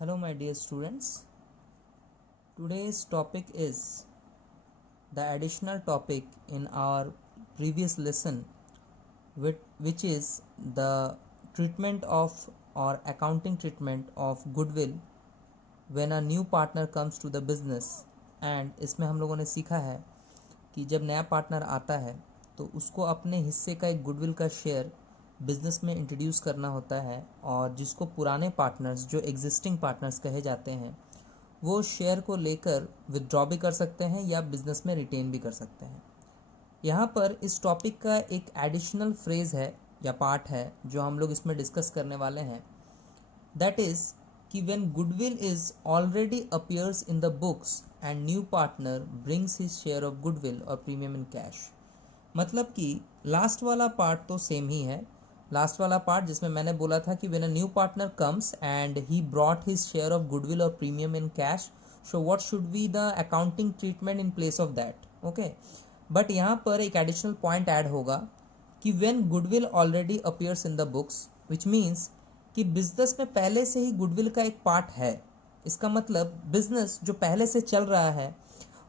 Hello my dear students, today's topic is the additional topic in our previous lesson which is the treatment of or accounting treatment of goodwill when a new partner comes to the business। and इसमें हम लोगों ने सीखा है कि जब नया partner आता है तो उसको अपने हिस्से का एक गुडविल का शेयर बिजनेस में इंट्रोड्यूस करना होता है और जिसको पुराने पार्टनर्स जो एग्जिस्टिंग पार्टनर्स कहे जाते हैं वो शेयर को लेकर विदड्रॉ भी कर सकते हैं या बिजनेस में रिटेन भी कर सकते हैं। यहाँ पर इस टॉपिक का एक एडिशनल फ्रेज है या पार्ट है जो हम लोग इसमें डिस्कस करने वाले हैं, दैट इज कि when goodwill is already appears in the books and new partner brings his share of goodwill और प्रीमियम इन कैश। मतलब कि लास्ट वाला पार्ट तो सेम ही है। लास्ट वाला पार्ट जिसमें मैंने बोला था कि when a new partner comes and he brought his share of goodwill और premium in cash, so what should be the accounting treatment in place of that. Okay, but यहाँ पर एक एडिशनल पॉइंट ऐड होगा कि when goodwill already appears in the books, which means कि business में पहले से ही गुडविल का एक पार्ट है। इसका मतलब बिजनेस जो पहले से चल रहा है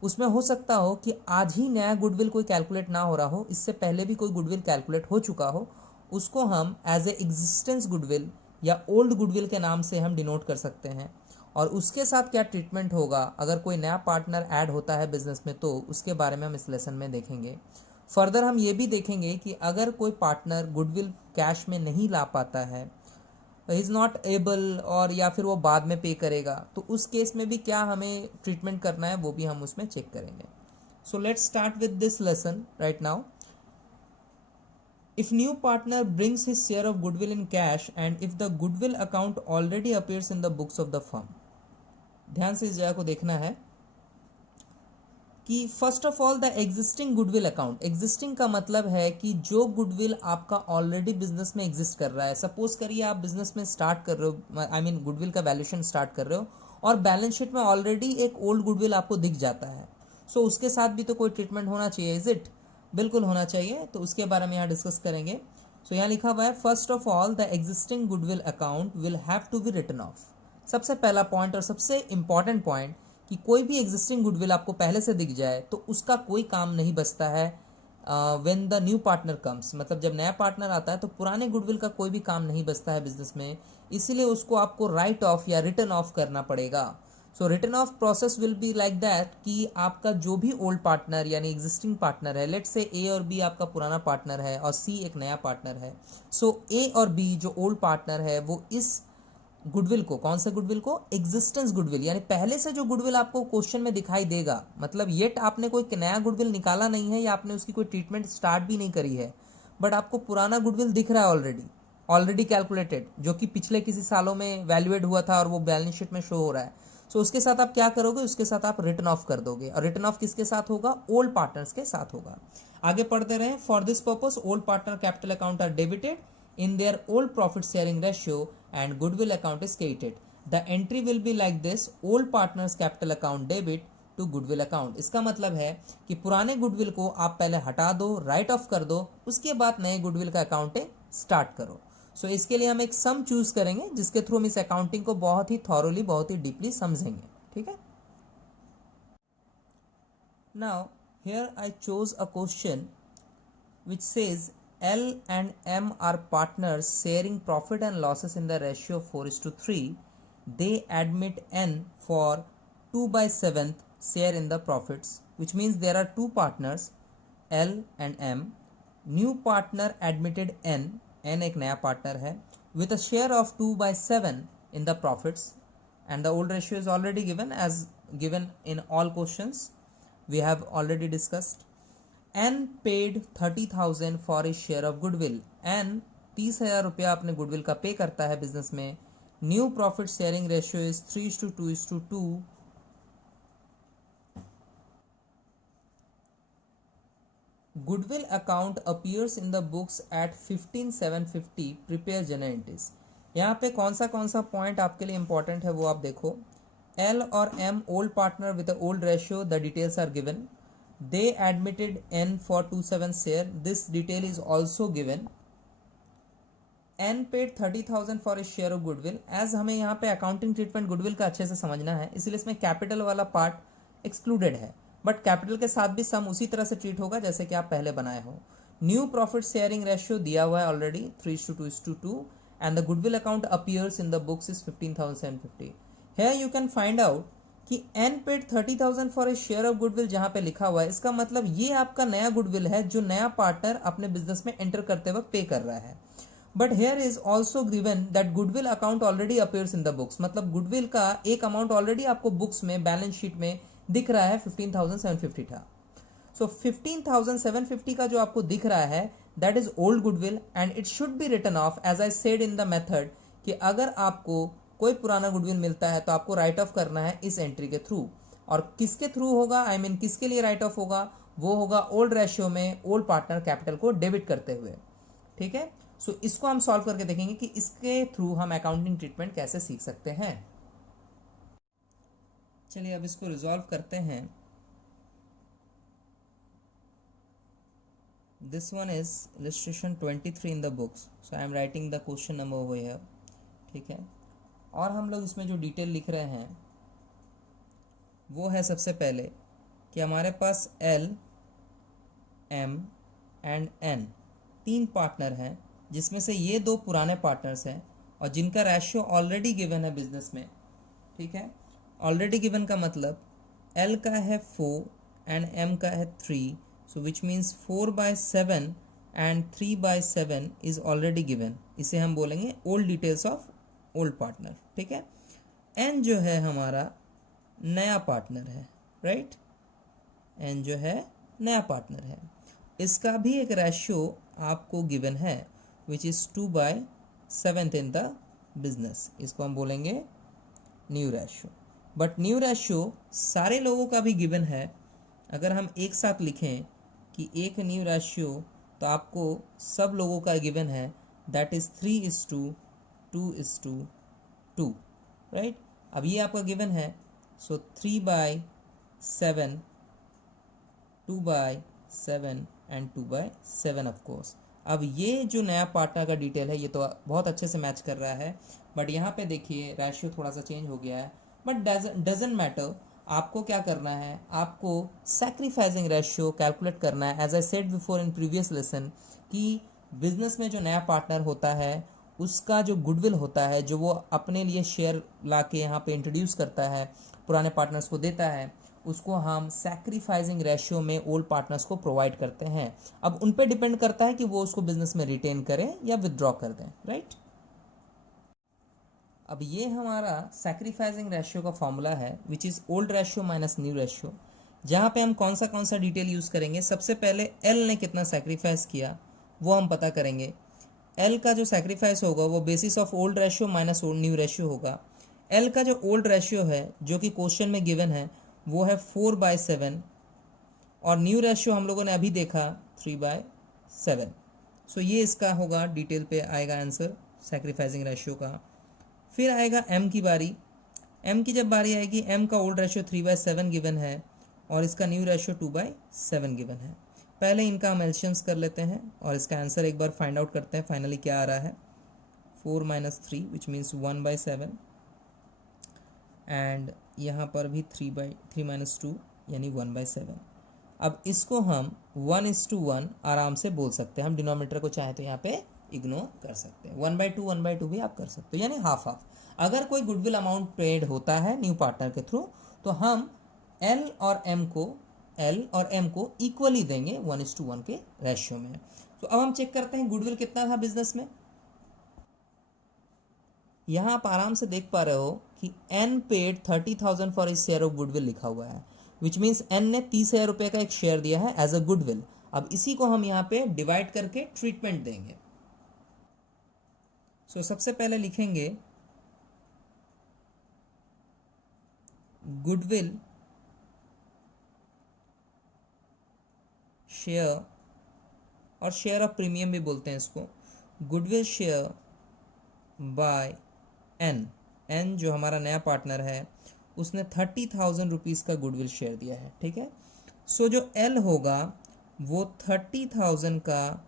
उसमें हो सकता हो कि आज ही नया गुडविल कोई कैलकुलेट ना हो रहा हो, इससे पहले भी कोई गुडविल कैलकुलेट हो चुका हो, उसको हम एज ए एग्जिस्टेंस गुडविल या ओल्ड गुडविल के नाम से हम डिनोट कर सकते हैं। और उसके साथ क्या ट्रीटमेंट होगा अगर कोई नया पार्टनर ऐड होता है बिजनेस में, तो उसके बारे में हम इस लेसन में देखेंगे। फर्दर हम ये भी देखेंगे कि अगर कोई पार्टनर गुडविल कैश में नहीं ला पाता है, इज़ नॉट एबल, और या फिर वो बाद में पे करेगा, तो उस केस में भी क्या हमें ट्रीटमेंट करना है वो भी हम उसमें चेक करेंगे। So let's start with this lesson right now. If new partner brings his share of goodwill in cash and if the goodwill account already appears in the books of the firm, ध्यान से इस जगह को देखना है कि first of all the existing goodwill account. Existing का मतलब है कि जो गुडविल आपका ऑलरेडी बिजनेस में एग्जिस्ट कर रहा है। सपोज करिए आप बिजनेस में स्टार्ट कर रहे हो, आई मीन गुडविल का वैल्यूएशन स्टार्ट कर रहे हो और बैलेंस शीट में ऑलरेडी एक ओल्ड गुडविल आपको दिख जाता है, सो उसके साथ भी तो कोई ट्रीटमेंट होना चाहिए, इज इट? बिल्कुल होना चाहिए, तो उसके बारे में यहाँ डिस्कस करेंगे। सो यहाँ लिखा हुआ है first of all the existing goodwill account will have to be written off. सबसे पहला पॉइंट और सबसे इंपॉर्टेंट पॉइंट कि कोई भी एग्जिस्टिंग गुडविल आपको पहले से दिख जाए तो उसका कोई काम नहीं बचता है when the new partner comes. मतलब जब नया पार्टनर आता है तो पुराने गुडविल का कोई भी काम नहीं बचता है बिजनेस में, इसीलिए उसको आपको राइट ऑफ या रिटर्न ऑफ करना पड़ेगा। So written off process will be like that कि आपका जो भी ओल्ड पार्टनर यानी एग्जिस्टिंग पार्टनर है, लेट्स से ए और बी आपका पुराना पार्टनर है और सी एक नया पार्टनर है, सो ए और बी जो ओल्ड पार्टनर है वो इस गुडविल को, कौन से गुडविल को? एग्जिस्टेंस गुडविल, यानी पहले से जो गुडविल आपको क्वेश्चन में दिखाई देगा, मतलब येट आपने कोई नया गुडविल निकाला नहीं है या आपने उसकी कोई ट्रीटमेंट स्टार्ट भी नहीं करी है, बट आपको पुराना गुडविल दिख रहा है ऑलरेडी कैलकुलेटेड, जो कि पिछले किसी सालों में वैल्यूएट हुआ था और वो बैलेंस शीट में शो हो रहा है। सो उसके साथ आप क्या करोगे? उसके साथ आप रिटर्न ऑफ कर दोगे, और रिटर्न ऑफ किसके साथ होगा? ओल्ड पार्टनर्स के साथ होगा। आगे पढ़ते रहे। For this purpose old partner capital account are debited in their old profit sharing ratio and goodwill account is created. The entry will be like this: old partners capital account debit to goodwill account। इसका मतलब है कि पुराने goodwill को आप पहले हटा दो, राइट ऑफ कर दो, उसके बाद नए गुडविल का अकाउंटिंग स्टार्ट करो। सो इसके लिए हम एक सम चूज करेंगे जिसके थ्रू हम इस अकाउंटिंग को बहुत ही थॉरोली, बहुत ही डीपली समझेंगे। ठीक है। Now here I chose a question which says L and M are partners sharing profit and losses in the ratio 4:3. They admit N for 2/7 share in the profits, which means there are two partners L and M. New partner admitted N, N एक नया partner है, with a share of 2/7 in the profits, and the old ratio is already given as given in all questions we have already discussed. N paid 30,000 for his share of goodwill. N 30,000 रुपया अपने goodwill का पे करता है business में। New profit sharing ratio is 3:2:2। Goodwill account appears in the books at 15,750 prepare general entries. यहाँ पे कौन सा पॉइंट आपके लिए इंपॉर्टेंट है वो आप देखो। L और M old partner with old ratio, the details are given. They admitted N for 2/7 share. This detail is also given. N paid 30,000 for a share of goodwill. As हमें यहाँ पे अकाउंटिंग ट्रीटमेंट गुडविल का अच्छे से समझना है, इसलिए इसमें कैपिटल वाला पार्ट एक्सक्लूडेड है, बट कैपिटल के साथ भी सम उसी तरह से ट्रीट होगा जैसे कि आप पहले बनाए हो। न्यू प्रॉफिट शेयरिंग रेशियो दिया हुआ है already 3:2:2 and the goodwill account appears in the books is 15,750। Here you can find out कि N paid 30,000 for a share of goodwill जहां पे लिखा हुआ है, इसका मतलब ये आपका नया गुडविल है जो नया पार्टनर अपने बिजनेस में एंटर करते वक्त पे कर रहा है। But here is also given that goodwill account already appears in the books, मतलब गुडविल का एक अमाउंट ऑलरेडी आपको बुक्स में बैलेंस शीट में दिख रहा है 15,750 था। सो 15,750 का जो आपको दिख रहा है that is old goodwill and it should be written off as I said in the method कि अगर आपको कोई पुराना गुडविल मिलता है तो आपको राइट ऑफ करना है इस एंट्री के थ्रू। और किसके थ्रू होगा, आई मीन किसके लिए राइट ऑफ होगा, वो होगा ओल्ड रेशियो में ओल्ड पार्टनर कैपिटल को डेबिट करते हुए। ठीक है, सो इसको हम सॉल्व करके देखेंगे कि इसके थ्रू हम अकाउंटिंग ट्रीटमेंट कैसे सीख सकते हैं। चलिए अब इसको रिजॉल्व करते हैं। This one is illustration 23 in the books, so I am writing the question number over here. ठीक है, और हम लोग इसमें जो डिटेल लिख रहे हैं वो है सबसे पहले कि हमारे पास एल, एम एंड एन तीन पार्टनर हैं, जिसमें से ये दो पुराने पार्टनर्स हैं और जिनका रेशियो ऑलरेडी गिवन है बिजनेस में। ठीक है, ऑलरेडी गिवन का मतलब एल का है 4 एंड एम का है 3, so which means 4/7 and 3/7 is already given. इसे हम बोलेंगे old details of old partner. ठीक है, एन जो है हमारा नया पार्टनर है, राइट, एन जो है नया पार्टनर है, इसका भी एक रेशियो आपको गिवन है which is 2/7 in the business. इसको हम बोलेंगे new ratio. But new ratio सारे लोगों का भी गिवन है। अगर हम एक साथ लिखें कि एक न्यू रेशियो, तो आपको सब लोगों का गिवन है दैट इज 3:2:2, राइट। अब ये आपका गिवन है, सो 3/7, 2/7 एंड 2/7 ऑफ कोर्स। अब ये जो नया पार्टनर का डिटेल है ये तो बहुत अच्छे से मैच कर रहा है, बट यहाँ पे देखिए रेशियो थोड़ा सा चेंज हो गया है, बट डजंट मैटर। आपको क्या करना है, आपको सैक्रिफाइसिंग रेशियो कैलकुलेट करना है। As I said before in previous lesson कि बिजनेस में जो नया पार्टनर होता है उसका जो गुडविल होता है, जो वो अपने लिए शेयर ला के यहाँ पे इंट्रोड्यूस करता है, पुराने पार्टनर्स को देता है, उसको हम सैक्रिफाइसिंग रेशियो में ओल्ड पार्टनर्स को प्रोवाइड करते हैं। अब उन पे डिपेंड करता है कि वो उसको बिजनेस में रिटेन करें या विदड्रॉ कर दें, राइट। अब ये हमारा सैक्रिफाइसिंग रेशियो का फॉर्मूला है which is old ratio minus new ratio, जहाँ पे हम कौन सा डिटेल यूज करेंगे। सबसे पहले एल ने कितना सैक्रिफाइस किया वो हम पता करेंगे। एल का जो सैक्रिफाइस होगा वो basis of old ratio minus new ratio होगा। एल का जो ओल्ड रेशियो है जो कि क्वेश्चन में गिवन है वो है 4/7 और न्यू रेशियो हम लोगों ने अभी देखा 3/7। सो ये इसका होगा, डिटेल पे आएगा आंसर सैक्रिफाइसिंग रेशियो का। फिर आएगा एम की बारी। एम की जब बारी आएगी, एम का ओल्ड रेशियो 3/7 गिवन है और इसका न्यू रेशियो 2/7 गिवन है। पहले इनका हम एलसीएम्स कर लेते हैं और इसका आंसर एक बार फाइंड आउट करते हैं फाइनली क्या आ रहा है। 4 - 3 विच मीन्स 1/7 एंड यहाँ पर भी 3 - 2 यानी 1/7। अब इसको हम 1:1 आराम से बोल सकते हैं। हम डिनोमिनेटर को चाहे तो यहाँ पे इग्नोर कर सकते हैं। 1/2 भी आप कर सकते हो, यानी हाफ हाफ। अगर कोई गुडविल अमाउंट पेड होता है न्यू पार्टनर के थ्रू तो हम एल और एम को इक्वली देंगे 1:1 के रेशियो में। तो अब हम चेक करते हैं गुडविल कितना था बिजनेस में। यहाँ आप आराम से देख पा रहे हो कि एन पेड 30,000 फॉर इस शेयर ऑफ गुडविल लिखा हुआ है, विच मीन्स एन ने 30,000 रुपये का एक शेयर दिया है एज अ गुडविल। अब इसी को हम यहाँ पे डिवाइड करके ट्रीटमेंट देंगे। सो सबसे पहले लिखेंगे गुडविल शेयर, और शेयर ऑफ प्रीमियम भी बोलते हैं इसको, goodwill share by N. N जो हमारा नया पार्टनर है उसने 30,000 रुपीज़ का गुडविल शेयर दिया है, ठीक है। सो जो एल होगा वो 30,000 का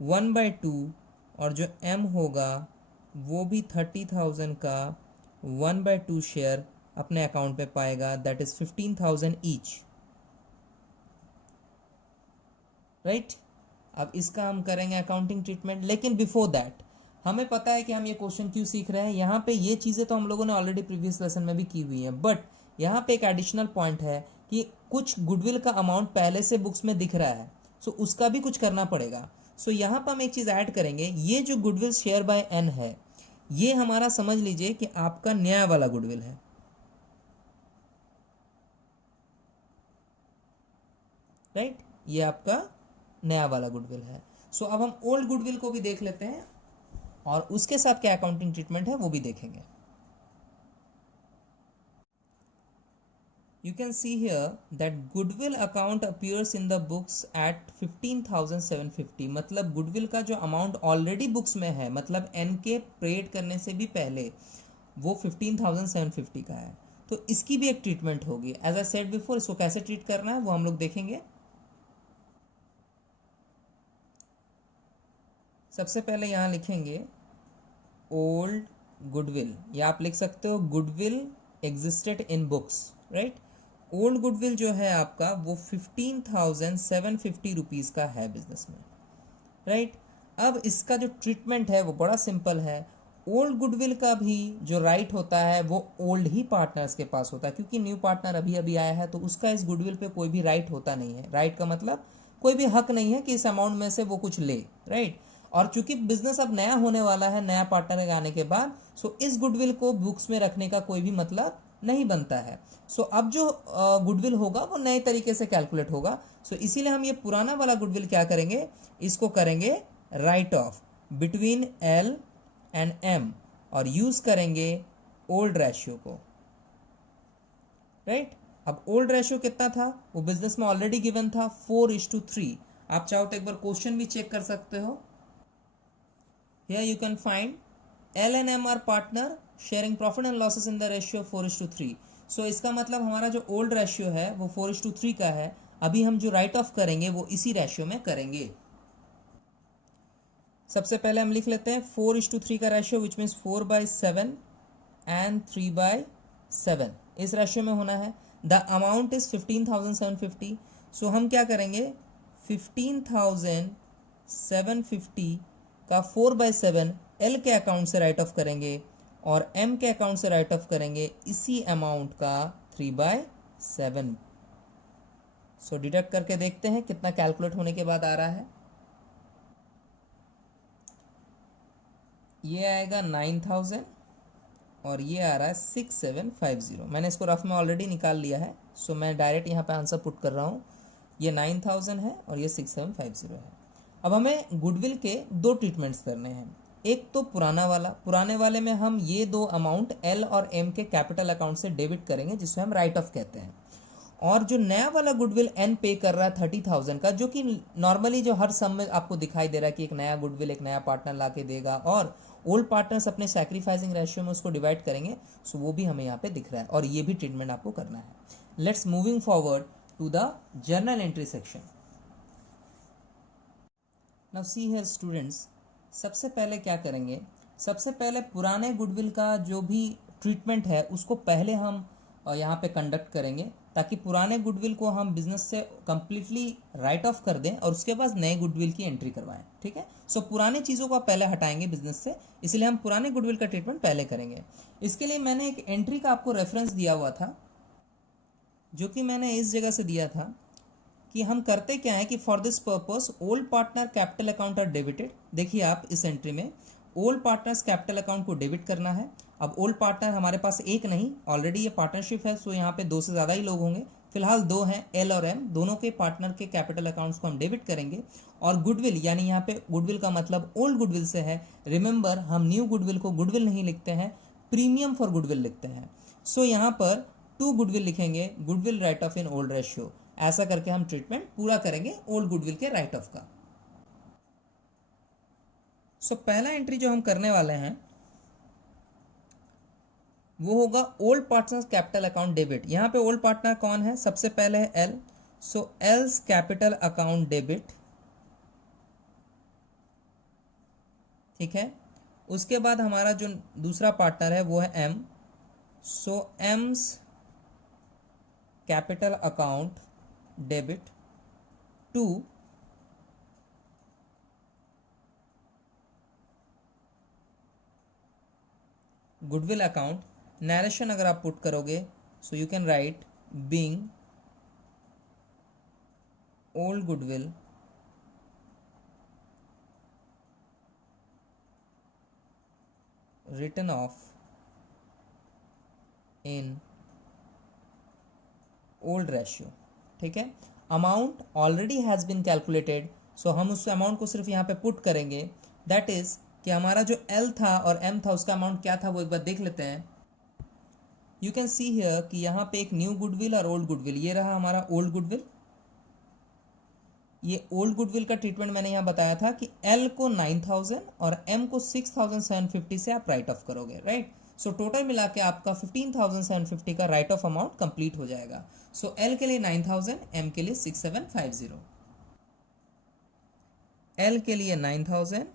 1/2 और जो m होगा वो भी 30,000 का 1/2 शेयर अपने अकाउंट पे पाएगा, दैट इज 15,000 ईच, राइट। अब इसका हम करेंगे अकाउंटिंग ट्रीटमेंट, लेकिन बिफोर दैट हमें पता है कि हम ये क्वेश्चन क्यों सीख रहे हैं। यहाँ पे ये चीज़ें तो हम लोगों ने ऑलरेडी प्रीवियस लेसन में भी की हुई हैं, बट यहाँ पे एक एडिशनल पॉइंट है कि कुछ गुडविल का अमाउंट पहले से बुक्स में दिख रहा है, सो उसका भी कुछ करना पड़ेगा। सो यहाँ पर हम एक चीज़ ऐड करेंगे, ये जो गुडविल शेयर बाय एन है, ये हमारा समझ लीजिए कि आपका नया वाला गुडविल है, राइट, ये आपका नया वाला गुडविल है। सो अब हम ओल्ड गुडविल को भी देख लेते हैं और उसके साथ क्या अकाउंटिंग ट्रीटमेंट है वो भी देखेंगे। You can see here that goodwill account appears in the books at 15,750, मतलब गुडविल का जो अमाउंट ऑलरेडी बुक्स में है, मतलब एन के पेड करने से भी पहले वो 15,750 का है, तो इसकी भी एक ट्रीटमेंट होगी। एज आई सेड बिफोर, इसको कैसे ट्रीट करना है वो हम लोग देखेंगे। सबसे पहले यहाँ लिखेंगे ओल्ड गुडविल, या आप लिख सकते हो goodwill existed in books, right. Old goodwill जो है आपका वो 15,750 रुपीज़ का है बिजनेस में, राइट। अब इसका जो ट्रीटमेंट है वो बड़ा सिंपल है। ओल्ड गुडविल का भी जो राइट होता है वो ओल्ड ही पार्टनर्स के पास होता है, क्योंकि न्यू पार्टनर अभी अभी आया है तो उसका इस गुडविल पे कोई भी राइट होता नहीं है। राइट का मतलब कोई भी हक नहीं है कि इस अमाउंट में से वो कुछ ले, राइट। और चूंकि बिजनेस अब नया होने वाला है नया पार्टनर आने के बाद, सो इस गुडविल को बुक्स में रखने का कोई भी मतलब नहीं बनता है। सो अब जो गुडविल होगा वो नए तरीके से कैलकुलेट होगा। सो इसीलिए हम ये पुराना वाला गुडविल क्या करेंगे, इसको करेंगे write off between L and M और यूज करेंगे ओल्ड रेशियो को, राइट। अब ओल्ड रेशियो कितना था, वो बिजनेस में ऑलरेडी गिवन था 4:3। आप चाहो तो एक बार क्वेश्चन भी चेक कर सकते हो। Here you can find L and M are partner sharing profit and losses in the ratio 4:3. So इसका मतलब हमारा जो ओल्ड रेशियो है वो 4:3 का है। अभी हम जो राइट ऑफ करेंगे वो इसी रेशियो में करेंगे। सबसे पहले हम लिख लेते हैं 4:3 का रेशियो, विच मीन्स 4/7 एंड 3/7 इस रेशियो में होना है। The amount is 15,750। सो हम क्या करेंगे, 15,750 का 4/7 एल के अकाउंट से राइट ऑफ करेंगे और एम के अकाउंट से राइट ऑफ करेंगे इसी अमाउंट का 3/7। सो डिडक्ट करके देखते हैं कितना कैलकुलेट होने के बाद आ रहा है। ये आएगा 9,000 और ये आ रहा है 6,750। मैंने इसको रफ में ऑलरेडी निकाल लिया है, सो मैं डायरेक्ट यहाँ पे आंसर पुट कर रहा हूँ। ये 9,000 है और ये 6,750 है। अब हमें गुडविल के दो ट्रीटमेंट्स करने हैं। एक तो पुराना वाला, पुराने वाले में हम ये दो अमाउंट एल और एम के कैपिटल अकाउंट से डेबिट करेंगे, जिसमें हम राइट ऑफ कहते हैं। और जो नया वाला गुडविल एन पे कर रहा है 30,000 का, जो कि नॉर्मली जो हर सम में आपको दिखाई दे रहा है कि एक नया गुडविल एक नया पार्टनर ला के देगा और ओल्ड पार्टनर्स अपने सैक्रिफाइसिंग रेशियो में उसको डिवाइड करेंगे, सो वो भी हमें यहाँ पे दिख रहा है और ये भी ट्रीटमेंट आपको करना है। Let's moving forward to the journal entry section. Now see here students, सबसे पहले क्या करेंगे, सबसे पहले पुराने गुडविल का जो भी ट्रीटमेंट है उसको पहले हम यहाँ पे कंडक्ट करेंगे, ताकि पुराने गुडविल को हम बिजनेस से कंप्लीटली राइट ऑफ कर दें और उसके बाद नए गुडविल की एंट्री करवाएं, ठीक है। सो पुराने चीज़ों को आप पहले हटाएंगे बिजनेस से, इसलिए हम पुराने गुडविल का ट्रीटमेंट पहले करेंगे। इसके लिए मैंने एक एंट्री का आपको रेफरेंस दिया हुआ था, जो कि मैंने इस जगह से दिया था कि हम करते क्या है कि for this purpose old partner capital account are debited. देखिए आप इस एंट्री में ओल्ड पार्टनर्स कैपिटल अकाउंट को डेबिट करना है। अब ओल्ड पार्टनर हमारे पास एक नहीं, ऑलरेडी ये पार्टनरशिप है, सो यहाँ पे दो से ज़्यादा ही लोग होंगे, फिलहाल दो हैं, एल और एम, दोनों के पार्टनर के कैपिटल अकाउंट्स को हम डेबिट करेंगे। और गुडविल, यानी यहाँ पे गुडविल का मतलब ओल्ड गुडविल से है। रिमेंबर, हम न्यू गुडविल को गुडविल नहीं लिखते हैं, प्रीमियम फॉर गुडविल लिखते हैं। सो यहाँ पर टू गुडविल लिखेंगे, goodwill right of in old ratio. ऐसा करके हम ट्रीटमेंट पूरा करेंगे ओल्ड गुडविल के राइट ऑफ का। सो पहला एंट्री जो हम करने वाले हैं वो होगा old partners capital account debit. यहां पे ओल्ड पार्टनर कौन है, सबसे पहले है एल। सो एल्स कैपिटल अकाउंट डेबिट ठीक है। उसके बाद हमारा जो दूसरा पार्टनर है वो है M, so M's capital account debit to goodwill account. Narration अगर आप पुट करोगे so you can write being old goodwill written off in old ratio। ठीक है, amount already has been calculated, so हम उस अमाउंट को सिर्फ यहाँ पे पुट करेंगे। दैट इज कि हमारा जो एल था और एम था उसका अमाउंट क्या था वो एक बार देख लेते हैं। यू कैन सी हियर कि यहाँ पे एक न्यू गुडविल और ओल्ड गुडविल, ये रहा हमारा ओल्ड गुडविल। ये ओल्ड गुडविल का ट्रीटमेंट मैंने यहाँ बताया था कि एल को 9000 और एम को 6750 से आप राइट ऑफ करोगे, राइट। सो टोटल मिला के आपका 15750 का राइट ऑफ अमाउंट कंप्लीट हो जाएगा। सो एल के लिए 9000, एम के लिए 6750। एल के लिए 9000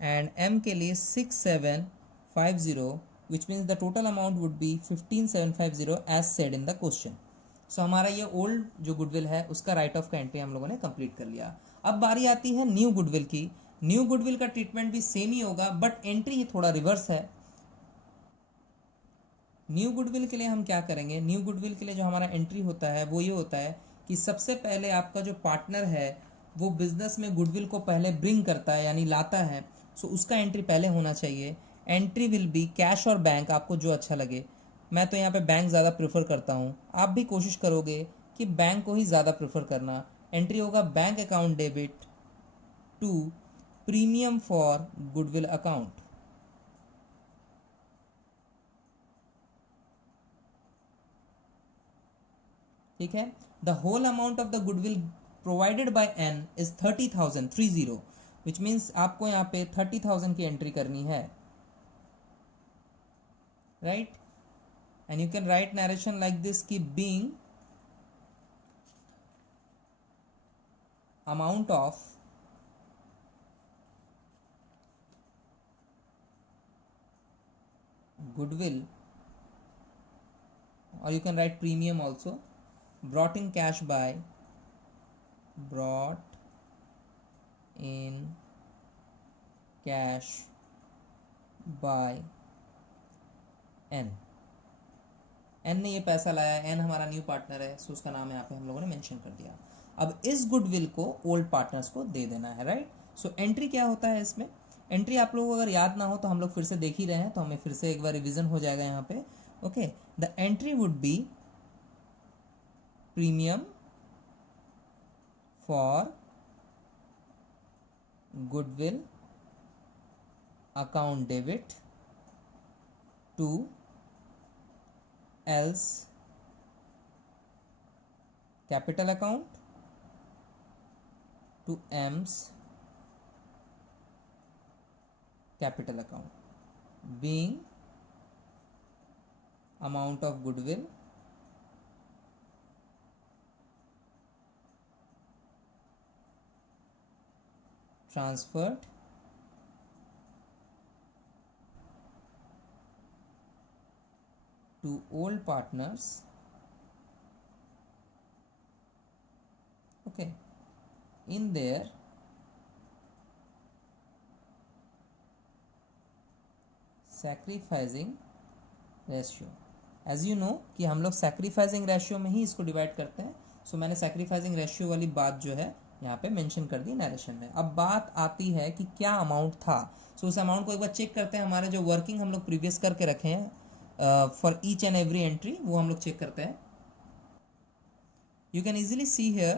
एंड एम के लिए 6750, which means the total amount would be 15750 as said in the question. So हमारा ये ओल्ड जो गुडविल है उसका राइट ऑफ का एंट्री हम लोगों ने कंप्लीट कर लिया। अब बारी आती है न्यू गुडविल की। न्यू गुडविल का ट्रीटमेंट भी सेम ही होगा बट एंट्री थोड़ा रिवर्स है। न्यू गुडविल के लिए हम क्या करेंगे, न्यू गुडविल के लिए जो हमारा एंट्री होता है वो ये होता है कि सबसे पहले आपका जो पार्टनर है वो बिजनेस में गुडविल को पहले ब्रिंग करता है यानी लाता है, सो उसका एंट्री पहले होना चाहिए। एंट्री विल बी कैश और बैंक, आपको जो अच्छा लगे। मैं तो यहाँ पे बैंक ज़्यादा प्रेफर करता हूँ, आप भी कोशिश करोगे कि बैंक को ही ज़्यादा प्रेफर करना। एंट्री होगा bank account debit to premium for goodwill account. ठीक है, the whole amount of the goodwill provided by N is 30,000 30, which means आपको यहाँ पे 30,000 की एंट्री करनी है, right. And you can write narration like this कि being amount of goodwill, or you can write premium also, brought in cash by n। N ने ये पैसा लाया, एन हमारा न्यू पार्टनर है, सो उसका नाम यहाँ पे हम लोगों ने मेंशन कर दिया। अब इस गुडविल को ओल्ड पार्टनर्स को दे देना है, राइट। सो एंट्री क्या होता है इसमें, एंट्री आप लोगों को अगर याद ना हो तो हम लोग फिर से देख ही रहे हैं तो हमें फिर से एक बार रिविजन हो जाएगा यहाँ पे। Okay, the entry would be premium for goodwill account debit to else capital account to M's capital account, being amount of goodwill transferred to old partners, okay, in their sacrificing ratio। As you know कि हम लोग sacrificing ratio में ही इसको divide करते हैं, सो मैंने sacrificing ratio वाली बात जो है यहाँ पे मेंशन कर दी नरेशन में। अब बात आती है कि क्या अमाउंट था, सो उस अमाउंट को एक बार चेक करते हैं। हमारे जो वर्किंग हम लोग प्रीवियस करके रखे हैं for each and every entry, वो हम लोग चेक करते हैं। You can easily see here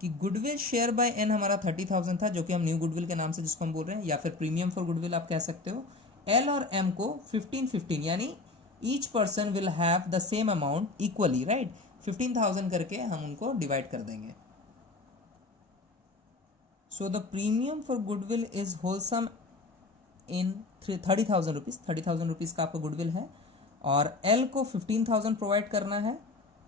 कि गुडविल शेयर बाय एन हमारा 30,000 था, जो कि हम न्यू गुडविल के नाम से जिसको हम बोल रहे हैं, या फिर प्रीमियम फॉर गुडविल आप कह सकते हो। एल और एम को 15-15 यानी each person will have the same amount equally, right. 15,000 करके हम उनको डिवाइड कर देंगे। So the premium for goodwill is wholesome in 30,000 rupees. 30,000 rupees का आपका गुडविल है और एल को 15,000 प्रोवाइड करना है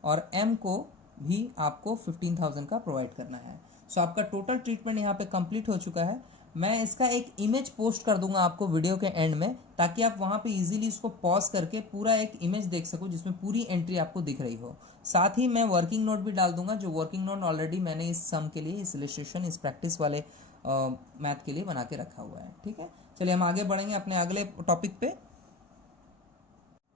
और एम को भी आपको 15,000 का प्रोवाइड करना है। सो आपका टोटल ट्रीटमेंट यहाँ पे कंप्लीट हो चुका है। मैं इसका एक इमेज पोस्ट कर दूंगा आपको वीडियो के एंड में, ताकि आप वहां पे इजीली इसको पॉज करके पूरा एक इमेज देख सको जिसमें पूरी एंट्री आपको दिख रही हो। साथ ही मैं वर्किंग नोट भी डाल दूंगा, जो वर्किंग नोट ऑलरेडी मैंने इस सम के लिए, इस इलस्ट्रेशन, इस प्रैक्टिस वाले मैथ के लिए बना के रखा हुआ है। ठीक है, चलिए हम आगे बढ़ेंगे अपने अगले टॉपिक पे।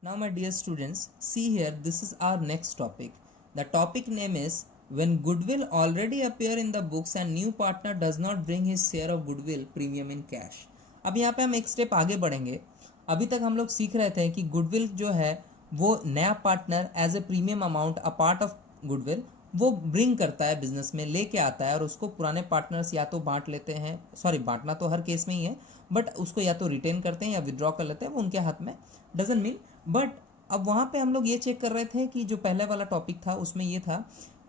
Now my dear students, see here, this is our next topic. The topic name is when goodwill already appear in the books and new partner does not bring his share of goodwill premium in cash. अब यहाँ पे हम एक step आगे बढ़ेंगे। अभी तक हम लोग सीख रहे थे कि गुडविल जो है वो नया partner as a premium amount a part of goodwill वो ब्रिंग करता है, बिजनेस में लेके आता है, और उसको पुराने पार्टनर्स या तो बांट लेते हैं, सॉरी बांटना तो हर केस में ही है, बट उसको या तो रिटेन करते हैं या विड्रॉ कर लेते हैं, वो उनके हाथ में, डजंट मीन। बट अब वहाँ पे हम लोग ये चेक कर रहे थे कि जो पहले वाला टॉपिक था उसमें ये था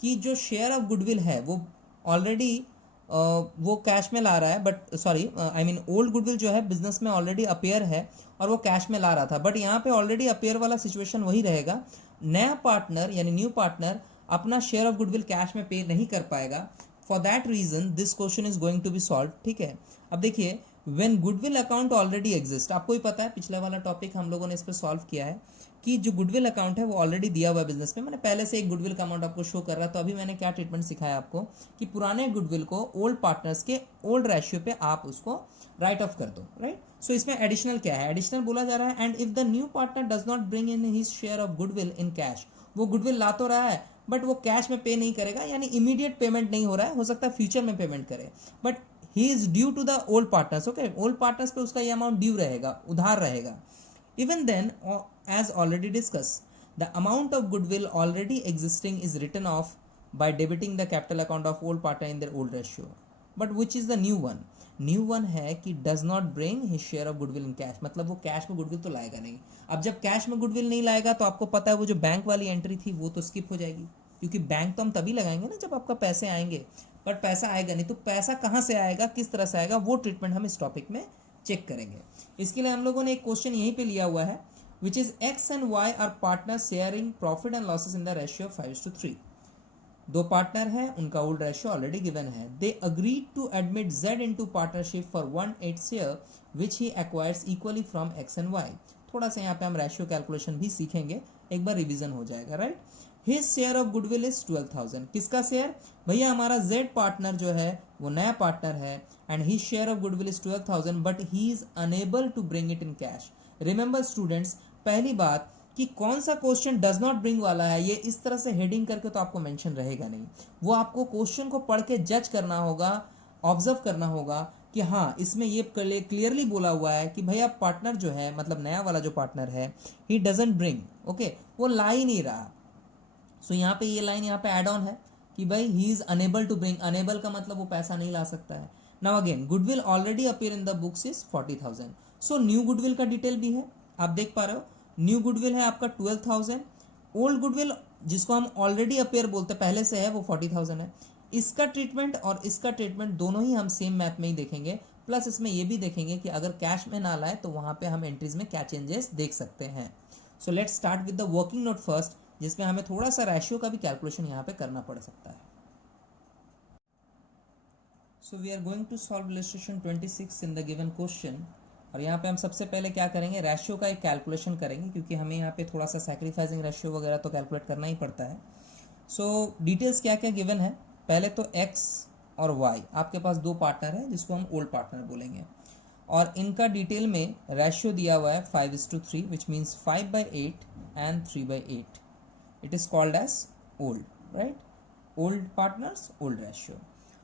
कि जो शेयर ऑफ गुडविल है वो ऑलरेडी वो कैश में ला रहा है, but sorry I mean old goodwill जो है बिजनेस में ऑलरेडी अपेयर है और वो कैश में ला रहा था, बट यहाँ पे ऑलरेडी अपेयर वाला सिचुएशन वही रहेगा। नया पार्टनर यानी न्यू पार्टनर अपना शेयर ऑफ गुडविल कैश में पे नहीं कर पाएगा। For that reason this question is going to be solve. ठीक है, अब देखिए when goodwill account already exist, आपको ही पता है पिछले वाला टॉपिक हम लोगों ने इस पर सॉल्व किया है कि जो गुडविल अकाउंट है वो ऑलरेडी दिया हुआ है बिजनेस में। मैंने पहले से एक गुडविल का अमाउंट आपको शो कर रहा, तो अभी मैंने क्या ट्रीटमेंट सिखाया आपको कि पुराने गुडविल को ओल्ड पार्टनर्स के ओल्ड रेशियो पे आप उसको राइट ऑफ कर दो, राइट। सो इसमें एडिशनल क्या है, एडिशनल बोला जा रहा है and if the new partner does not bring in his share of goodwill in cash, वो गुडविल ला तो रहा है बट वो कैश में पे नहीं करेगा, यानी इमीडिएट पेमेंट नहीं हो रहा है, हो सकता है फ्यूचर में पेमेंट करे, but he is due to the old partners. Okay, old partners पे उसका ये अमाउंट ड्यू रहेगा, उधार रहेगा। Even then as already discussed, the amount of goodwill already existing is written off by debiting the capital account of old partner in their old ratio. But which is the new one? New one है कि does not bring his share of goodwill in cash, मतलब वो cash में goodwill तो लाएगा नहीं। अब जब कैश में गुडविल नहीं लाएगा तो आपको पता है वो जो बैंक वाली एंट्री थी वो तो स्किप हो जाएगी, क्योंकि बैंक तो हम तभी लगाएंगे ना जब आपका पैसे आएंगे, बट पैसा आएगा नहीं। तो पैसा कहाँ से आएगा, किस तरह से आएगा, वो ट्रीटमेंट हम इस टॉपिक में चेक करेंगे। इसके लिए हम लोगों ने एक क्वेश्चन यहीं पे लिया हुआ है, which is x and y are partners sharing profit and losses in the ratio of 5:3. दो पार्टनर हैं, उनका ओल्ड रेशियो ऑलरेडी गिवन है। दे agreed to admit z into partnership for 1/8 share which he acquires equally from x and y. थोड़ा सा यहाँ पे हम ratio calculation भी सीखेंगे, एक बार रिवीजन हो जाएगा, right. His share of goodwill is 12,000। किसका शेयर, भैया हमारा z पार्टनर जो है वो नया पार्टनर है and his share of goodwill is 12,000 but he is unable to bring it in cash. Remember students, पहली बात कि कौन सा क्वेश्चन डज नॉट ब्रिंग वाला है, ये इस तरह से हेडिंग करके तो आपको मेंशन रहेगा नहीं, वो आपको क्वेश्चन को पढ़ के जज करना होगा, ऑब्जर्व करना होगा कि हाँ इसमें ये क्लियरली बोला हुआ है कि भैया पार्टनर जो है, मतलब नया वाला जो पार्टनर है, ही डजंट ब्रिंग, ओके, वो ला ही नहीं रहा। सो यहाँ पे ये लाइन यहाँ पे एड ऑन है कि भाई he is unable to bring, unable का मतलब वो पैसा नहीं ला सकता है। Now again goodwill already appear in the books is 40,000। So new goodwill का डिटेल भी है, आप देख पा रहे हो, न्यू गुडविल है आपका 12,000, ओल्ड गुडविल जिसको हम ऑलरेडी अपेयर बोलते हैं पहले से है वो 40,000 है। इसका ट्रीटमेंट और इसका ट्रीटमेंट दोनों ही हम सेम मैथ में ही देखेंगे, प्लस इसमें ये भी देखेंगे कि अगर कैश में ना लाए तो वहां पे हम एंट्रीज में क्या चेंजेस देख सकते हैं। So let's start with the working node first, जिसमें हमें थोड़ा सा रेशियो का भी कैलकुलेशन यहाँ पे करना पड़ सकता है। So we are going to solve illustration 26 in the given question, और यहाँ पे हम सबसे पहले क्या करेंगे, रेशियो का एक कैलकुलेशन करेंगे, क्योंकि हमें यहाँ पे थोड़ा सा सैक्रिफाइसिंग रेशियो वगैरह तो कैलकुलेट करना ही पड़ता है। सो डिटेल्स क्या क्या गिवन है, पहले तो x और y, आपके पास दो पार्टनर है जिसको हम ओल्ड पार्टनर बोलेंगे, और इनका डिटेल में रेशियो दिया हुआ है 5:3 which means 5/8 and 3/8। It is called as old, right, old partners old ratio.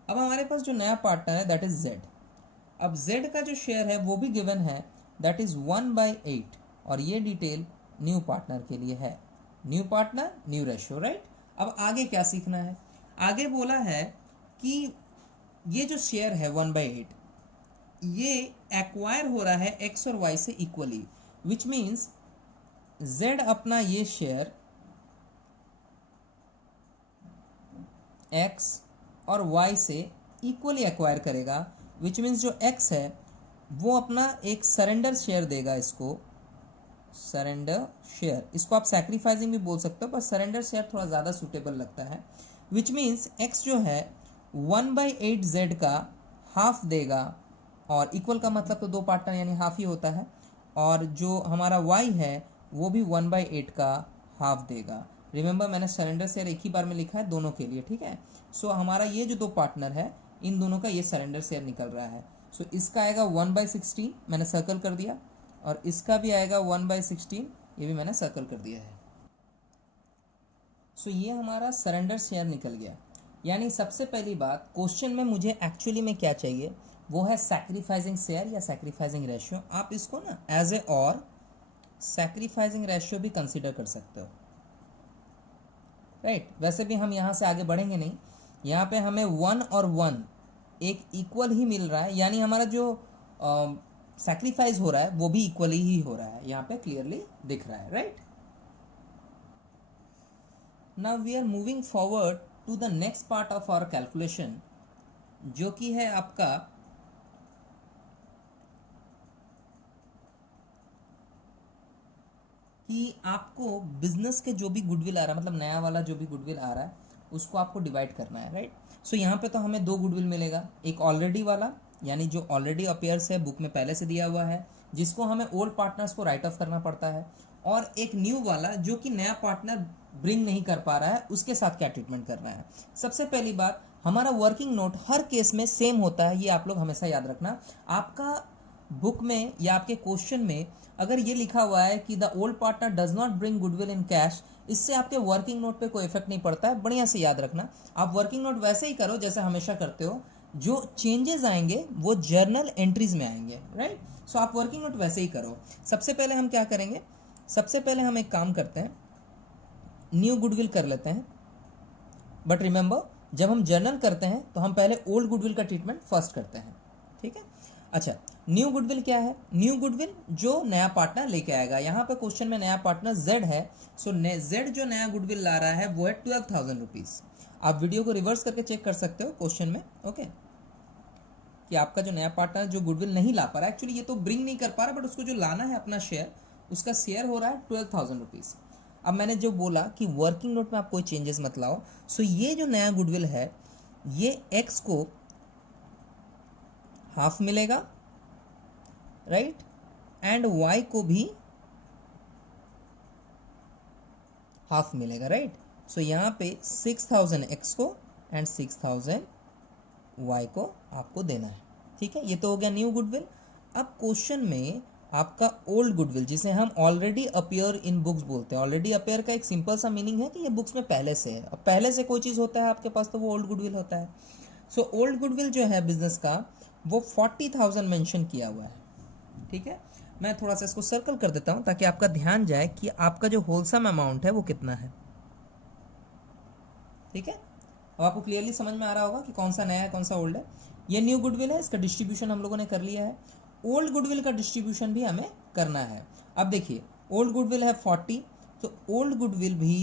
अब हमारे पास जो नया पार्टनर है दैट इज z। अब z का जो शेयर है वो भी गिवन है, दैट इज 1/8, और ये डिटेल न्यू पार्टनर के लिए है, new partner new ratio, right. अब आगे क्या सीखना है, आगे बोला है कि ये जो शेयर है 1/8 ये एक्वायर हो रहा है x और y से इक्वली, विच मीन्स z अपना ये शेयर x और y से इक्वली एक्वायर करेगा, विच मीन्स जो x है वो अपना एक सरेंडर शेयर देगा, इसको सरेंडर शेयर, इसको आप सैक्रिफाइसिंग भी बोल सकते हो, पर सरेंडर शेयर थोड़ा ज़्यादा सूटेबल लगता है। विच मीन्स x जो है 1/8 z का हाफ देगा और इक्वल का मतलब तो 2 पार्टनर यानी हाफ ही होता है, और जो हमारा y है वो भी 1/8 का हाफ देगा। रिमेंबर मैंने सरेंडर शेयर एक ही बार में लिखा है दोनों के लिए, ठीक है। सो हमारा ये जो 2 पार्टनर है इन दोनों का ये सरेंडर शेयर निकल रहा है। सो इसका आएगा 1/16, मैंने सर्कल कर दिया, और इसका भी आएगा 1/16, ये भी मैंने सर्कल कर दिया है। सो ये हमारा सरेंडर शेयर निकल गया। यानी सबसे पहली बात, क्वेश्चन में मुझे एक्चुअली में क्या चाहिए, वो है सैक्रिफाइसिंग शेयर या सैक्रिफाइसिंग रेशियो। आप इसको ना एज ए और सैक्रिफाइसिंग रेशियो भी कंसिडर कर सकते हो, राइट। वैसे भी हम यहाँ से आगे बढ़ेंगे नहीं, यहाँ पे हमें 1 और 1 एक इक्वल ही मिल रहा है, यानी हमारा जो सैक्रिफाइस हो रहा है वो भी इक्वली ही हो रहा है, यहाँ पे क्लियरली दिख रहा है, right. Now we are moving forward to the next part of our calculation, जो कि है आपका कि आपको बिजनेस के जो भी गुडविल आ रहा है, मतलब नया वाला जो भी गुडविल आ रहा है उसको आपको डिवाइड करना है, राइट। सो यहाँ पे तो हमें 2 गुडविल मिलेगा, एक ऑलरेडी वाला यानी जो ऑलरेडी अपीयर्स है बुक में पहले से दिया हुआ है, जिसको हमें ओल्ड पार्टनर्स को राइट ऑफ करना पड़ता है, और एक न्यू वाला जो कि नया पार्टनर ब्रिंग नहीं कर पा रहा है उसके साथ क्या ट्रीटमेंट करना है। सबसे पहली बात, हमारा वर्किंग नोट हर केस में सेम होता है, ये आप लोग हमेशा याद रखना। आपका बुक में या आपके क्वेश्चन में अगर ये लिखा हुआ है कि the old partner does not bring goodwill in cash, इससे आपके वर्किंग नोट पे कोई इफेक्ट नहीं पड़ता है, बढ़िया से याद रखना। आप वर्किंग नोट वैसे ही करो जैसे हमेशा करते हो, जो चेंजेस आएंगे वो जर्नल एंट्रीज में आएंगे, राइट। सो आप वर्किंग नोट वैसे ही करो। सबसे पहले हम क्या करेंगे, सबसे पहले हम एक काम करते हैं, न्यू गुडविल कर लेते हैं। बट रिमेंबर, जब हम जर्नल करते हैं तो हम पहले ओल्ड गुडविल का ट्रीटमेंट फर्स्ट करते हैं, ठीक है। अच्छा, न्यू गुडविल क्या है? न्यू गुडविल जो नया पार्टनर लेके आएगा। यहाँ पे क्वेश्चन में नया पार्टनर जेड है, सो जेड जो नया गुडविल ला रहा है वो है 12,000 रुपीज़। आप वीडियो को रिवर्स करके चेक कर सकते हो क्वेश्चन में, ओके, कि आपका जो नया पार्टनर जो गुडविल नहीं ला पा रहा है, एक्चुअली ये तो ब्रिंग नहीं कर पा रहा, बट उसको जो लाना है अपना शेयर, उसका शेयर हो रहा है 12,000 रुपीज़। अब मैंने जो बोला कि वर्किंग नोट में आप कोई चेंजेस मत लाओ, सो ये जो नया गुडविल है ये एक्स को हाफ मिलेगा, राइट, एंड वाई को भी हाफ मिलेगा, राइट। सो यहाँ पे 6,000 एक्स को एंड 6,000 वाई को आपको देना है, ठीक है। ये तो हो गया न्यू गुडविल। अब क्वेश्चन में आपका ओल्ड गुडविल, जिसे हम ऑलरेडी अपीयर इन बुक्स बोलते हैं, ऑलरेडी अपीयर का एक सिंपल सा मीनिंग है कि ये बुक्स में पहले से है। अब पहले से कोई चीज़ होता है आपके पास तो वो ओल्ड गुडविल होता है। सो ओल्ड गुडविल जो है बिजनेस का वो 40,000 मेंशन किया हुआ है, ठीक है। मैं थोड़ा सा इसको सर्कल कर देता हूँ ताकि आपका ध्यान जाए कि आपका जो होलसम अमाउंट है वो कितना है, ठीक है। अब आपको क्लियरली समझ में आ रहा होगा कि कौन सा नया है कौन सा ओल्ड है। ये न्यू गुडविल है, इसका डिस्ट्रीब्यूशन हम लोगों ने कर लिया है। ओल्ड गुडविल का डिस्ट्रीब्यूशन भी हमें करना है। अब देखिए, ओल्ड गुडविल है 40, तो ओल्ड गुडविल भी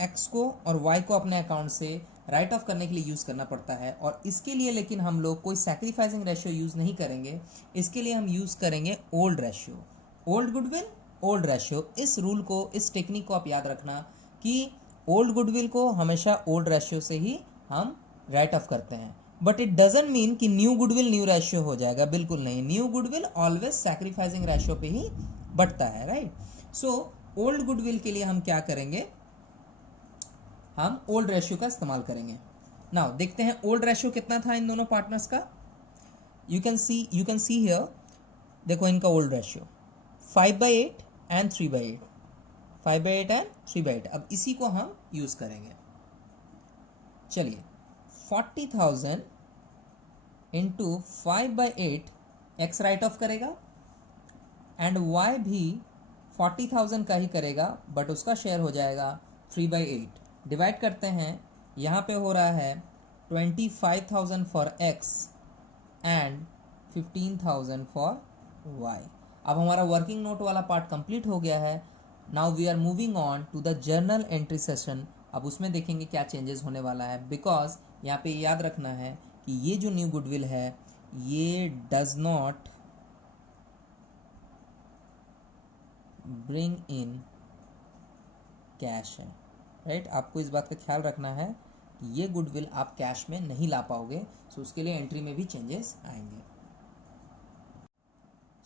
एक्स को और वाई को अपने अकाउंट से राइट ऑफ करने के लिए यूज़ करना पड़ता है, और इसके लिए लेकिन हम लोग कोई सैक्रिफाइसिंग रेशियो यूज़ नहीं करेंगे। इसके लिए हम यूज़ करेंगे old ratio, old goodwill old ratio. इस रूल को, इस टेक्निक को आप याद रखना कि ओल्ड गुडविल को हमेशा ओल्ड रेशियो से ही हम राइट ऑफ करते हैं। बट इट डजंट मीन कि न्यू गुडविल न्यू रेशियो हो जाएगा, बिल्कुल नहीं। New goodwill always sacrificing ratio पे ही बढ़ता है, राइट। सो ओल्ड गुडविल के लिए हम क्या करेंगे, हम ओल्ड रेशियो का इस्तेमाल करेंगे। नाउ देखते हैं ओल्ड रेशियो कितना था इन दोनों पार्टनर्स का। यू कैन सी हियर, देखो इनका ओल्ड रेशियो 5/8 एंड 3/8, 5/8 एंड 3/8। अब इसी को हम यूज करेंगे। चलिए, 40,000 इंटू 5/8 एक्स राइट ऑफ करेगा, एंड वाई भी 40,000 का ही करेगा, बट उसका शेयर हो जाएगा 3/8। डिवाइड करते हैं, यहाँ पे हो रहा है 25,000 for X and 15,000 for Y. अब हमारा वर्किंग नोट वाला पार्ट कंप्लीट हो गया है। Now we are moving on to the journal entry session. अब उसमें देखेंगे क्या चेंजेस होने वाला है, बिकॉज यहाँ पे याद रखना है कि ये जो न्यू गुडविल है ये does not bring in cash है, राइट। आपको इस बात का ख्याल रखना है कि ये गुडविल आप कैश में नहीं ला पाओगे, सो उसके लिए एंट्री में भी चेंजेस आएंगे।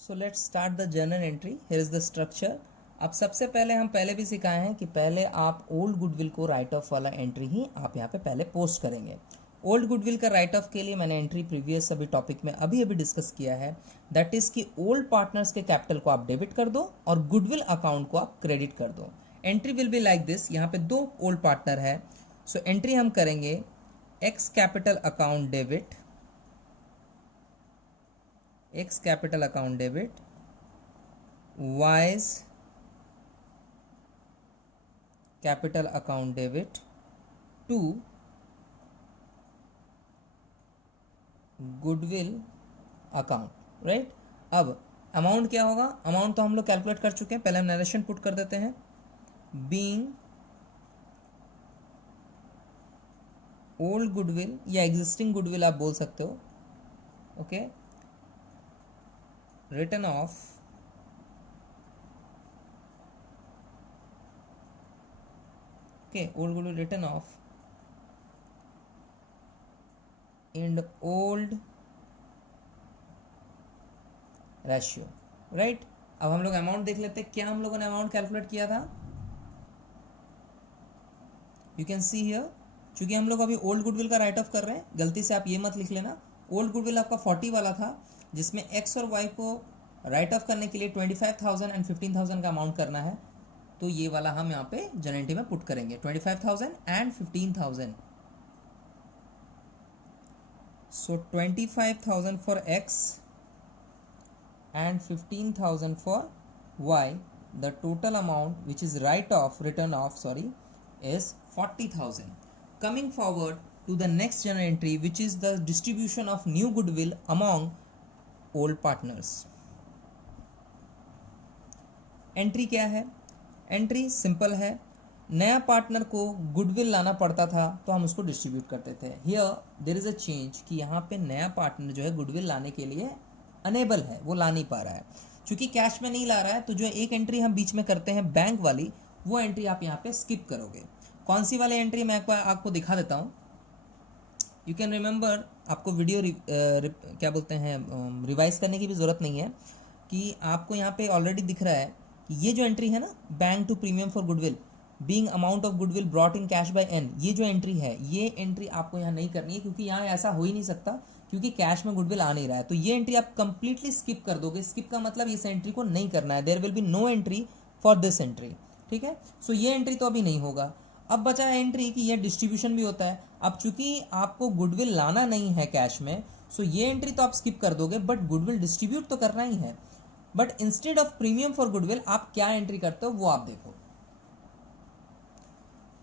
So let's start the journal entry. Here is the structure. अब सबसे पहले हम पहले भी सिखाए हैं कि पहले आप ओल्ड गुडविल को राइट ऑफ वाला एंट्री ही आप यहाँ पे पहले पोस्ट करेंगे। ओल्ड गुडविल का राइट ऑफ के लिए मैंने एंट्री प्रीवियस अभी टॉपिक में अभी डिस्कस किया है, दैट इज कि ओल्ड पार्टनर्स के कैपिटल को आप डेबिट कर दो और गुडविल अकाउंट को आप क्रेडिट कर दो। Entry will be like this. यहाँ पे दो ओल्ड पार्टनर है, सो एंट्री हम करेंगे X capital account debit, X capital account debit, Y's capital account debit to goodwill account, right. अब अमाउंट क्या होगा? अमाउंट तो हम लोग कैलकुलेट कर चुके हैं, पहले हम नरेशन पुट कर देते हैं। बीइंग ओल्ड गुडविल या एग्जिस्टिंग गुडविल आप बोल सकते हो, okay, written off old goodwill written off in old ratio, right. अब हम लोग अमाउंट देख लेते हैं। क्या हम लोगों ने अमाउंट कैलकुलेट किया था? यू कैन सी हियर, चूंकि हम लोग अभी ओल्ड गुडविल का राइट ऑफ कर रहे हैं, गलती से आप ये मत लिख लेना। ओल्ड गुडविल आपका 40 वाला था, जिसमें एक्स और वाई को राइट ऑफ करने के लिए 25,000 एंड 15,000 का अमाउंट करना है। तो ये वाला हम यहाँ पे जनरेटिव में पुट करेंगे, 25,000 and 15,000। So 25,000 for x and 15,000 for y. The total amount which is written off is 40,000. Coming forward to the next journal entry, which is the distribution of new goodwill among old partners. Entry क्या है? Entry simple है। नया partner को goodwill लाना पड़ता था तो हम उसको डिस्ट्रीब्यूट करते थे। Here there is a change कि यहाँ पे नया पार्टनर जो है गुडविल लाने के लिए अनेबल है, वो ला नहीं पा रहा है। क्योंकि कैश में नहीं ला रहा है, तो जो एक एंट्री हम बीच में करते हैं बैंक वाली, वो एंट्री आप यहाँ पे स्किप करोगे। कौन सी वाली एंट्री मैं आपको दिखा देता हूँ। यू कैन रिमेंबर, आपको वीडियो क्या बोलते हैं रिवाइज करने की भी ज़रूरत नहीं है, कि आपको यहाँ पे ऑलरेडी दिख रहा है कि ये जो एंट्री है ना, bank to premium for goodwill being amount of goodwill brought in cash by N, ये जो एंट्री है, ये एंट्री आपको यहाँ नहीं करनी है, क्योंकि यहाँ ऐसा हो ही नहीं सकता, क्योंकि कैश में गुडविल आ नहीं रहा है। तो ये एंट्री आप कंप्लीटली स्किप कर दोगे। स्किप का मतलब इस एंट्री को नहीं करना है। There will be no entry for this entry, ठीक है। सो ये एंट्री तो अभी नहीं होगा। अब बचा है एंट्री कि ये डिस्ट्रीब्यूशन भी होता है। अब चूंकि आपको गुडविल लाना नहीं है कैश में, सो ये एंट्री तो आप स्किप कर दोगे, बट गुडविल डिस्ट्रीब्यूट तो करना ही है। But instead of premium for goodwill आप क्या एंट्री करते हो वो आप देखो।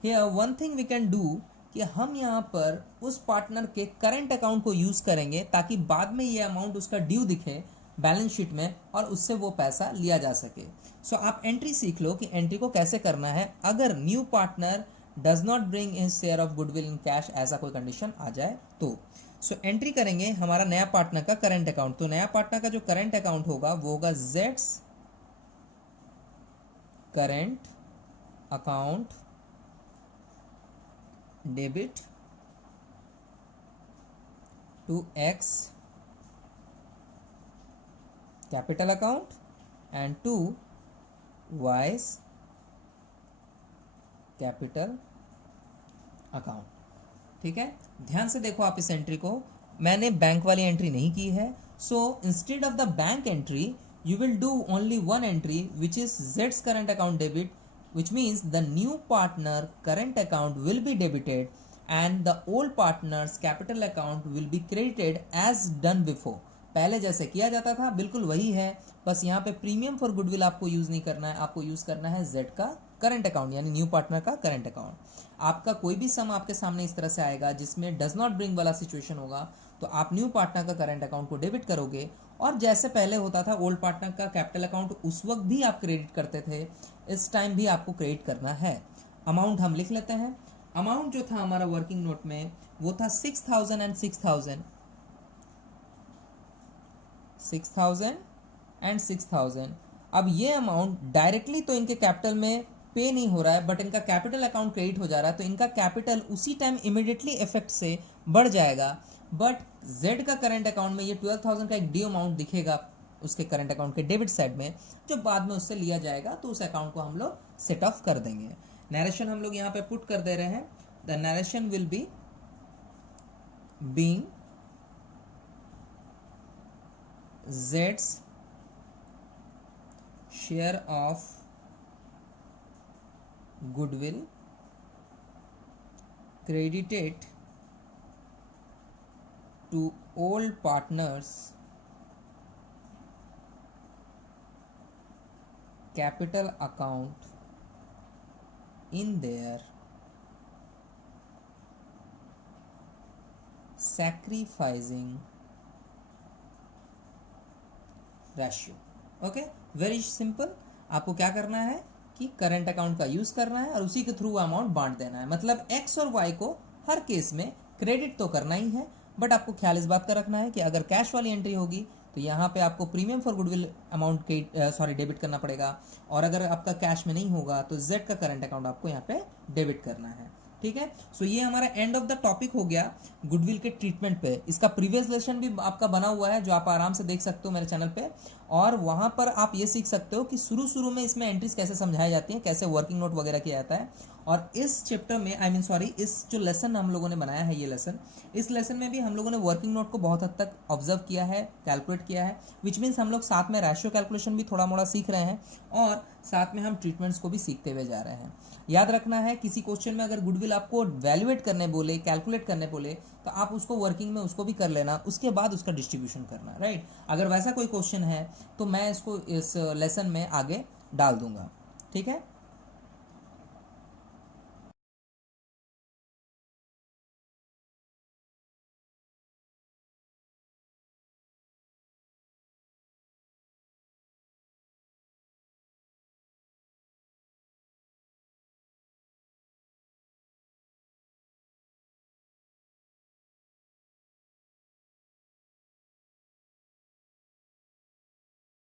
Here one thing we can do कि हम यहाँ पर उस पार्टनर के करंट अकाउंट को यूज करेंगे, ताकि बाद में ये अमाउंट उसका ड्यू दिखे बैलेंस शीट में और उससे वो पैसा लिया जा सके। सो आप एंट्री सीख लो कि एंट्री को कैसे करना है अगर new partner does not bring his share of goodwill in cash, ऐसा कोई कंडीशन आ जाए तो। सो एंट्री करेंगे हमारा नया पार्टनर का करंट अकाउंट। तो नया पार्टनर का जो करंट अकाउंट होगा वो होगा Jades current account debit to X capital account and to Y's capital account, ठीक है। ध्यान से देखो आप इस एंट्री को, मैंने बैंक वाली एंट्री नहीं की है। So instead of the bank entry you will do only one entry, which is Z's current account debit, which means the new partner current account will be debited and the old partner's capital account will be credited as done before. पहले जैसे किया जाता था बिल्कुल वही है, बस यहाँ पे प्रीमियम फॉर गुडविल आपको यूज नहीं करना है, आपको यूज करना है जेड का करंट अकाउंट, यानी न्यू पार्टनर का करंट अकाउंट। आपका कोई भी सम आपके सामने इस तरह से आएगा जिसमें डज नॉट ब्रिंग वाला सिचुएशन होगा, तो आप न्यू पार्टनर का करंट अकाउंट को डेबिट करोगे, और जैसे पहले होता था ओल्ड पार्टनर का कैपिटल अकाउंट उस वक्त भी आप क्रेडिट करते थे, इस टाइम भी आपको क्रेडिट करना है। अमाउंट हम लिख लेते हैं। अमाउंट जो था हमारा वर्किंग नोट में वो था 6,000 एंड 6,000, 6,000 एंड 6,000। अब ये अमाउंट डायरेक्टली तो इनके कैपिटल में पे नहीं हो रहा है, बट इनका कैपिटल अकाउंट क्रेडिट हो जा रहा है, तो इनका कैपिटल उसी टाइम इमीडिएटली इफेक्ट से बढ़ जाएगा। बट जेड का करंट अकाउंट में ये 12,000 का एक ड्यू अमाउंट दिखेगा उसके करंट अकाउंट के डेबिट साइड में, जो बाद में उससे लिया जाएगा, तो उस अकाउंट को हम लोग सेट ऑफ कर देंगे। नरेशन हम लोग यहाँ पे पुट कर दे रहे हैं, the narration will be being Z's share of goodwill credited to old partners capital account in their sacrificing ratio. Okay, very simple. आपको क्या करना है कि करंट अकाउंट का यूज करना है और उसी के थ्रू अमाउंट बांट देना है। मतलब एक्स और वाई को हर केस में क्रेडिट तो करना ही है, बट आपको ख्याल इस बात का रखना है कि अगर कैश वाली एंट्री होगी तो यहाँ पे आपको प्रीमियम फॉर गुडविल अमाउंट के डेबिट करना पड़ेगा, और अगर आपका कैश में नहीं होगा तो जेड का करंट अकाउंट आपको यहाँ पे डेबिट करना है। ठीक है, सो ये हमारा एंड ऑफ द टॉपिक हो गया गुडविल के ट्रीटमेंट पे। इसका प्रीवियस लेसन भी आपका बना हुआ है जो आप आराम से देख सकते हो मेरे चैनल पे, और वहां पर आप ये सीख सकते हो कि शुरू में इसमें एंट्रीज कैसे समझाई जाती हैं, कैसे वर्किंग नोट वगैरह किया जाता है। और इस चैप्टर में इस जो लेसन हम लोगों ने बनाया है, ये लेसन, इस लेसन में भी हम लोगों ने वर्किंग नोट को बहुत हद तक ऑब्जर्व किया है, कैलकुलेट किया है, विच मीन्स हम लोग साथ में रेशियो कैलकुलेशन भी थोड़ा मोड़ा सीख रहे हैं, और साथ में हम ट्रीटमेंट्स को भी सीखते हुए जा रहे हैं। याद रखना है, किसी क्वेश्चन में अगर गुडविल आपको वैल्यूएट करने बोले, कैलकुलेट करने बोले, तो आप उसको वर्किंग में उसको भी कर लेना, उसके बाद उसका डिस्ट्रीब्यूशन करना, राइट। अगर वैसा कोई क्वेश्चन है तो मैं इसको इस लेसन में आगे डाल दूंगा। ठीक है।